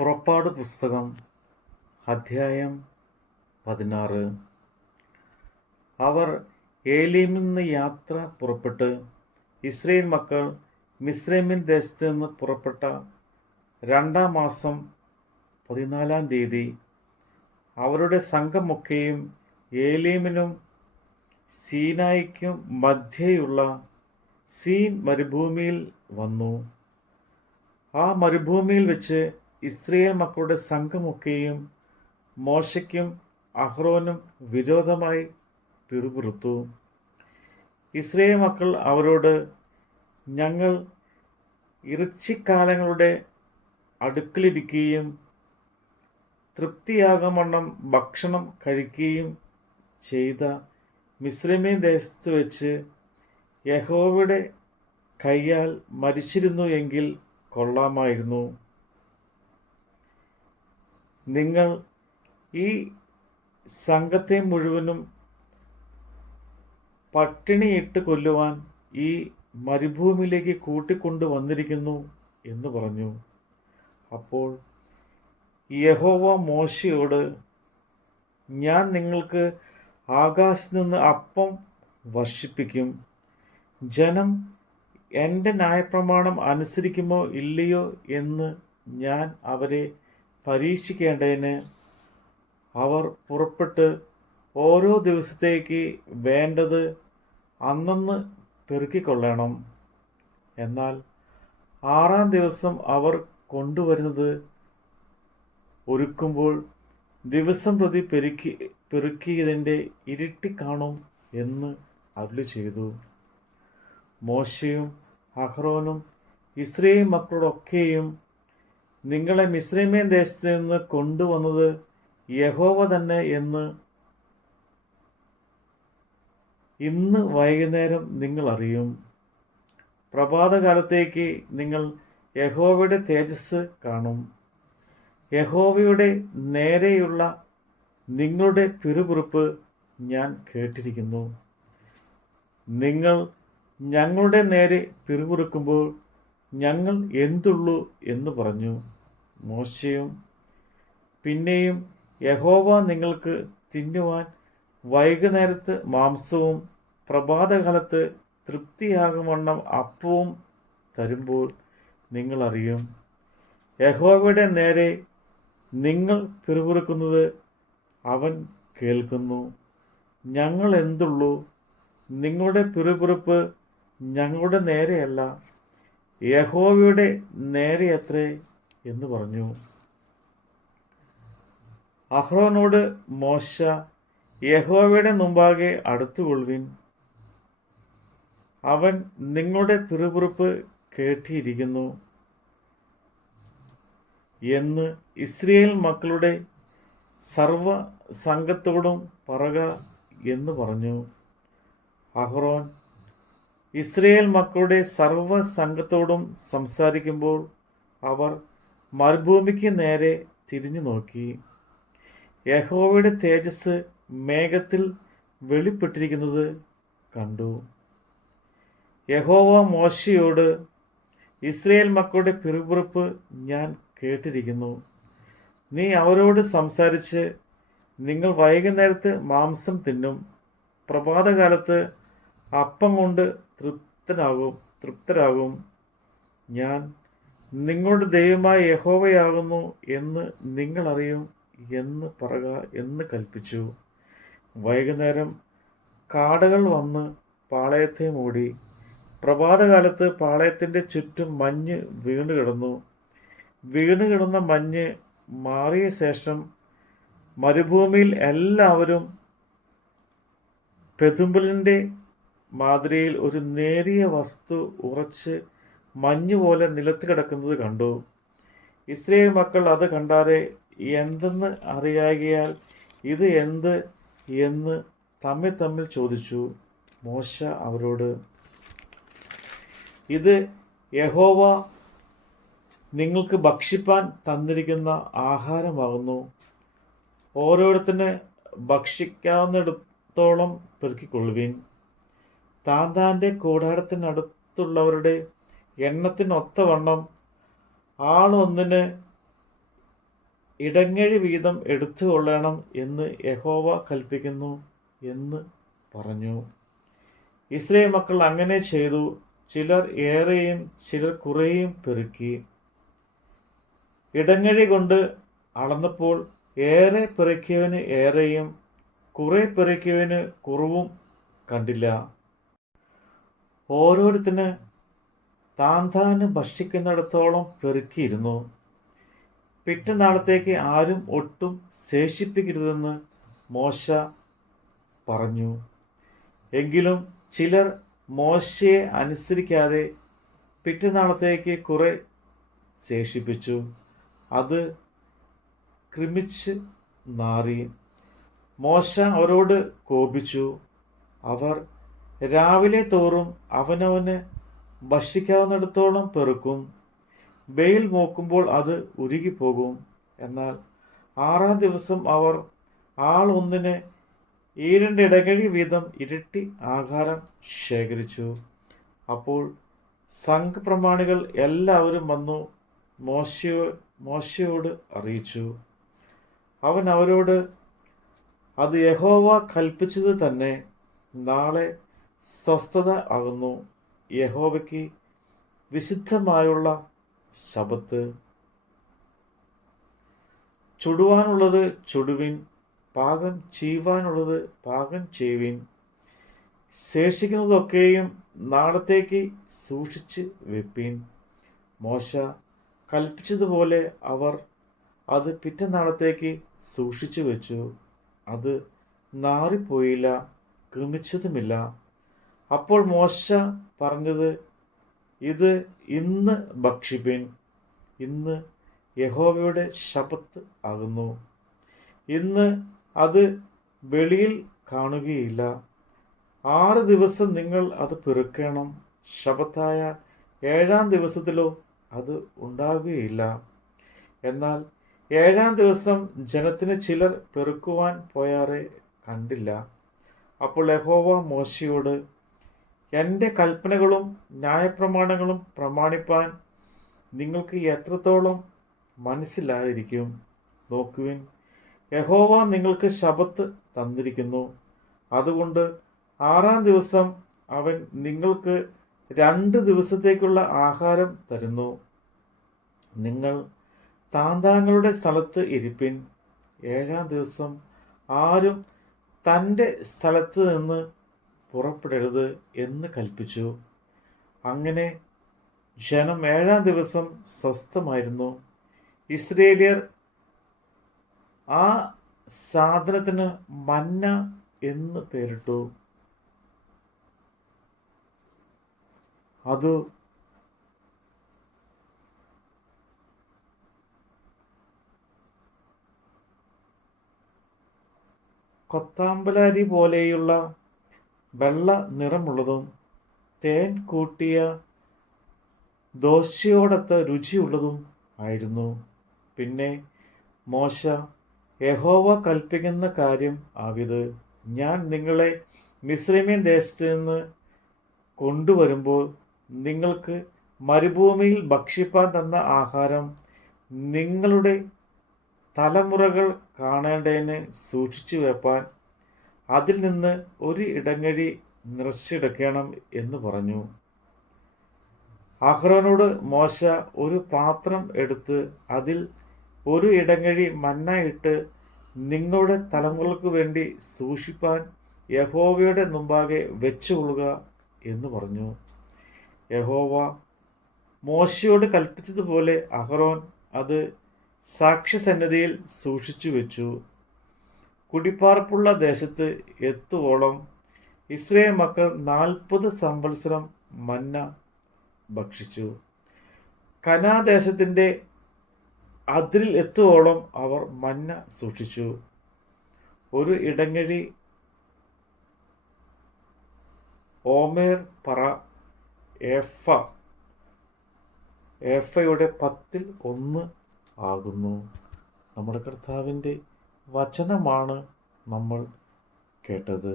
പുറപ്പാട് പുസ്തകം അധ്യായം 16. അവർ ഏലീമിൽ നിന്ന് യാത്ര പുറപ്പെട്ട് ഇസ്രായേൽ മക്കൾ മിസ്രയീമിൻ ദേശത്ത് നിന്ന് പുറപ്പെട്ട 2-ാം മാസം 14-ാം തീയതി അവരുടെ സംഘമൊക്കെയും ഏലീമിനും സീനായിക്കും മധ്യേയുള്ള സീൻ മരുഭൂമിയിൽ വന്നു. ആ മരുഭൂമിയിൽ വെച്ച് ഇസ്രായേൽ മക്കളുടെ സംഘമൊക്കെയും മോശയ്ക്കും അഹ്റോനും വിരോധമായി പിറുപിറുത്തു. ഇസ്രായേൽ മക്കൾ അവരോട്, ഞങ്ങൾ ഇറച്ചിക്കാലങ്ങളുടെ അടുക്കലിരിക്കുകയും തൃപ്തിയാകമണ്ണം ഭക്ഷണം കഴിക്കുകയും ചെയ്ത മിസ്രയീം ദേശത്ത് വെച്ച് യഹോവയുടെ കയ്യാൽ മരിച്ചിരുന്നു എങ്കിൽ കൊള്ളാമായിരുന്നു. നിങ്ങൾ ഈ സംഘത്തെ മുഴുവനും പട്ടിണിയിട്ട് കൊല്ലുവാൻ ഈ മരുഭൂമിയിലേക്ക് കൂട്ടിക്കൊണ്ടു വന്നിരിക്കുന്നു എന്ന് പറഞ്ഞു. അപ്പോൾ യഹോവ മോശയോട്, ഞാൻ നിങ്ങൾക്ക് ആകാശത്ത് നിന്ന് അപ്പം വർഷിപ്പിക്കും. ജനം എൻ്റെ ന്യായപ്രമാണം അനുസരിക്കുമോ ഇല്ലയോ എന്ന് ഞാൻ അവരെ പരീക്ഷിക്കേണ്ടതിന് അവർ പുറപ്പെട്ട് ഓരോ ദിവസത്തേക്ക് വേണ്ടത് അന്നന്ന് പെറുക്കിക്കൊള്ളണം. എന്നാൽ 6-ാം ദിവസം അവർ കൊണ്ടുവരുന്നത് ഒരുക്കുമ്പോൾ ദിവസം പ്രതി പെറുക്കിയതിൻ്റെ ഇരട്ടി കാണും എന്ന് അരുളി ചെയ്തു. മോശയും അഹ്റോനും ഇസ്രായേൽ മക്കളൊക്കെയും, നിങ്ങളെ മിസ്രയീം ദേശത്ത് നിന്ന് കൊണ്ടുവന്നത് യഹോവ തന്നെ എന്ന് ഇന്ന് വൈകുന്നേരം നിങ്ങൾ അറിയും. പ്രഭാതകാലത്തേക്ക് നിങ്ങൾ യഹോവയുടെ തേജസ് കാണും. യഹോവയുടെ നേരെയുള്ള നിങ്ങളുടെ പിറുപിറുപ്പ് ഞാൻ കേട്ടിരിക്കുന്നു. നിങ്ങൾ ഞങ്ങളുടെ നേരെ പിറുപിറുക്കുമ്പോൾ ഞങ്ങൾ എന്തുള്ളൂ എന്ന് പറഞ്ഞു. മോശയും പിന്നെയും, യഹോവ നിങ്ങൾക്ക് തിന്നുവാൻ വൈകുന്നേരത്ത് മാംസവും പ്രഭാതകാലത്ത് തൃപ്തിയാകുവണ്ണം അപ്പവും തരുമ്പോൾ നിങ്ങൾ അറിയും. യഹോവയുടെ നേരെ നിങ്ങൾ പിറുപിറുക്കുന്നത് അവൻ കേൾക്കുന്നു. ഞങ്ങൾ എന്തുള്ളൂ? നിങ്ങളുടെ പിറുപിറുപ്പ് ഞങ്ങളുടെ നേരെയല്ല, യഹോവയുടെ നേരെയത്രേ എന്ന് പറഞ്ഞു. അഹ്റോനോട് മോശ, യഹോവയുടെ മുമ്പാകെ അടുത്തുകൊള്ളുവിൻ, അവൻ നിങ്ങളുടെ പിറുപിറുപ്പ് കേട്ടിരിക്കുന്നു എന്ന് ഇസ്രായേൽ മക്കളുടെ സർവ സംഘത്തോടും പറക എന്ന് പറഞ്ഞു. അഹ്റോൻ ഇസ്രായേൽ മക്കളുടെ സർവ സംഘത്തോടും സംസാരിക്കുമ്പോൾ അവർ മരുഭൂമിക്ക് നേരെ തിരിഞ്ഞു നോക്കി. യഹോവയുടെ തേജസ് മേഘത്തിൽ വെളിപ്പെട്ടിരിക്കുന്നത് കണ്ടു. യഹോവ മോശയോട്, ഇസ്രായേൽ മക്കളുടെ പിറുപിറുപ്പ് ഞാൻ കേട്ടിരിക്കുന്നു. നീ അവരോട് സംസാരിച്ച്, നിങ്ങൾ വൈകുന്നേരത്ത് മാംസം തിന്നും, പ്രഭാതകാലത്ത് അപ്പം കൊണ്ട് തൃപ്തരാകും. ഞാൻ നിങ്ങളുടെ ദൈവമായ യഹോവയാകുന്നു എന്ന് നിങ്ങൾ അറിയും എന്ന് പറക എന്ന് കൽപ്പിച്ചു. വൈകുന്നേരം കാടകൾ വന്ന് പാളയത്തെ മൂടി. പ്രഭാതകാലത്ത് പാളയത്തിൻ്റെ ചുറ്റും മഞ്ഞ് വീണുകിടന്ന മഞ്ഞ് മാറിയ ശേഷം മരുഭൂമിയിൽ എല്ലാവരും പെതുമ്പലിൻ്റെ മാതിരിയിൽ ഒരു നേരിയ വസ്തു ഉറച്ച് മഞ്ഞുപോലെ നിലത്ത് കിടക്കുന്നത് കണ്ടു. ഇസ്രായേൽ മക്കൾ അത് കണ്ടാരെ എന്തെന്ന് അറിയാകിയാൽ ഇത് എന്ത് എന്ന് തമ്മിൽ ചോദിച്ചു. മോശ അവരോട്, ഇത് യഹോവ നിങ്ങൾക്ക് ഭക്ഷിപ്പാൻ തന്നിരിക്കുന്ന ആഹാരമാകുന്നു. ഓരോരുത്തന് ഭക്ഷിക്കാവുന്നിടത്തോളം പെറുക്കിക്കൊള്ളുവിൻ. താന്താൻ്റെ കൂടാരത്തിനടുത്തുള്ളവരുടെ എണ്ണത്തിനൊത്തവണ്ണം ആളൊന്നിന് ഇടങ്ങഴി വീതം എടുത്തുകൊള്ളണം എന്ന് യഹോവ കൽപ്പിക്കുന്നു എന്ന് പറഞ്ഞു. ഇസ്രായേൽ മക്കൾ അങ്ങനെ ചെയ്തു. ചിലർ ഏറെയും ചിലർ കുറേയും പെറുക്കി. ഇടങ്ങഴി കൊണ്ട് അളന്നപ്പോൾ ഏറെ പെറുക്കിയവന് ഏറെയും കുറെ പെറുക്കിയവന് കുറവും കണ്ടില്ല. ഓരോരുത്തന് താൻ ഭക്ഷിക്കുന്നിടത്തോളം പെറുക്കിയിരുന്നു. പിറ്റന്നാളത്തേക്ക് ആരും ഒട്ടും ശേഷിപ്പിക്കരുതെന്ന് മോശ പറഞ്ഞു. എങ്കിലും ചിലർ മോശയെ അനുസരിക്കാതെ പിറ്റന്നാളത്തേക്ക് കുറെ ശേഷിപ്പിച്ചു. അത് കൃമിച്ച് നാറി. മോശ അവരോട് കോപിച്ചു. അവർ രാവിലെ തോറും അവനവന് ഭക്ഷിക്കാവുന്നിടത്തോളം പെറുക്കും. വെയിൽ നോക്കുമ്പോൾ അത് ഉരുകിപ്പോകും. എന്നാൽ 6-ാം ദിവസം അവർ ആൾ ഒന്നിന് 2 ഇടങ്ങഴി വീതം ഇരട്ടി ആഹാരം ശേഖരിച്ചു. അപ്പോൾ സംഘപ്രമാണികൾ എല്ലാവരും വന്നു മോശയോട് അറിയിച്ചു. അവൻ അവരോട്, അത് യഹോവ കൽപ്പിച്ചത് തന്നെ. നാളെ സ്വസ്ഥത ആകുന്നു, യഹോവയ്ക്ക് വിശുദ്ധമായുള്ള ശബ്ബത്ത്. ചുടുവാനുള്ളത് ചുടുവിൻ, പാകം ചെയ്യുവാനുള്ളത് പാകം ചെയ്യുവിൻ. ശേഷിക്കുന്നതൊക്കെയും നാളത്തേക്ക് സൂക്ഷിച്ച് വെപ്പീൻ. മോശ കൽപ്പിച്ചതുപോലെ അവർ അത് പിറ്റന്നാളത്തേക്ക് സൂക്ഷിച്ചു വെച്ചു. അത് നാറിപ്പോയില്ല, കൃമിച്ചതുമില്ല. അപ്പോൾ മോശ പറഞ്ഞത്, ഇത് ഇന്ന് ഭക്ഷിപ്പിൻ. ഇന്ന് യഹോവയുടെ ശബ്ബത്ത് ആകുന്നു. ഇന്ന് അത് വെളിയിൽ കാണുകയില്ല. 6 ദിവസം നിങ്ങൾ അത് പെറുക്കണം. ശബ്ബത്തായ 7-ാം ദിവസത്തിലോ അത് ഉണ്ടാകുകയില്ല. എന്നാൽ 7-ാം ദിവസം ജനത്തിന് ചിലർ പെറുക്കുവാൻ പോയാറെ കണ്ടില്ല. അപ്പോൾ യഹോവ മോശയോട്, എൻ്റെ കൽപ്പനകളും ന്യായപ്രമാണങ്ങളും പ്രമാണിപ്പാൻ നിങ്ങൾക്ക് എത്രത്തോളം മനസ്സിലായിരിക്കും? നോക്കുവിൻ, യഹോവ നിങ്ങൾക്ക് ശബ്ബത്ത് തന്നിരിക്കുന്നു. അതുകൊണ്ട് 6-ാം ദിവസം അവൻ നിങ്ങൾക്ക് 2 ദിവസത്തേക്കുള്ള ആഹാരം തരുന്നു. നിങ്ങൾ താന്താങ്ങളുടെ സ്ഥലത്ത് ഇരിപ്പിൻ. 7-ാം ദിവസം ആരും തൻ്റെ സ്ഥലത്ത് നിന്ന് പുറപ്പെടരുത് എന്ന് കൽപ്പിച്ചു. അങ്ങനെ ജനം 7-ാം ദിവസം സ്വസ്ഥമായിരുന്നു. ഇസ്രായേല്യർ ആ സാധനത്തിന് മന്ന എന്ന് പേരിട്ടു. അത് കൊത്താമ്പലാരി പോലെയുള്ള വെള്ള നിറമുള്ളതും തേൻ കൂട്ടിയ ദോശയോടൊത്ത രുചിയുള്ളതും ആയിരുന്നു. പിന്നെ മോശ യഹോവ കൽപ്പിക്കുന്ന കാര്യം ആവിത്, ഞാൻ നിങ്ങളെ മിസ്രയീം ദേശത്ത് നിന്ന് കൊണ്ടുവരുമ്പോൾ നിങ്ങൾക്ക് മരുഭൂമിയിൽ ഭക്ഷിപ്പാൻ തന്ന ആഹാരം നിങ്ങളുടെ തലമുറകൾ കാണേണ്ടതിന് സൂക്ഷിച്ചു വെപ്പാൻ അതിൽ നിന്ന് ഒരു ഇടങ്ങഴി നിറച്ചെടുക്കണം എന്ന് പറഞ്ഞു. അഹ്റോനോട് മോശ ഒരു പാത്രം എടുത്ത് അതിൽ ഒരു ഇടങ്ങഴി മന്ന ഇട്ട് നിങ്ങളുടെ തലമുറകൾക്ക് വേണ്ടി സൂക്ഷിപ്പാൻ യഹോവയുടെ മുമ്പാകെ വെച്ചുകൊള്ളുക എന്ന് പറഞ്ഞു. യഹോവ മോശയോട് കൽപ്പിച്ചതുപോലെ അഹ്റോൻ അത് സാക്ഷ്യസന്നിധിയിൽ സൂക്ഷിച്ചു വെച്ചു. കുടിപ്പാർപ്പുള്ള ദേശത്ത് എത്തുവോളം ഇസ്രായേൽ മക്കൾ 40 സംവത്സരം മന്ന ഭക്ഷിച്ചു. കനാദേശത്തിൻ്റെ അതിരിൽ എത്തുവോളം അവർ മന്ന സൂക്ഷിച്ചു. ഒരു ഇടങ്ങഴി ഓമേർ പറ ഏഫയുടെ 10-1 ആകുന്നു. നമ്മുടെ കർത്താവിൻ്റെ വചനമാണ് നമ്മൾ കേട്ടത്.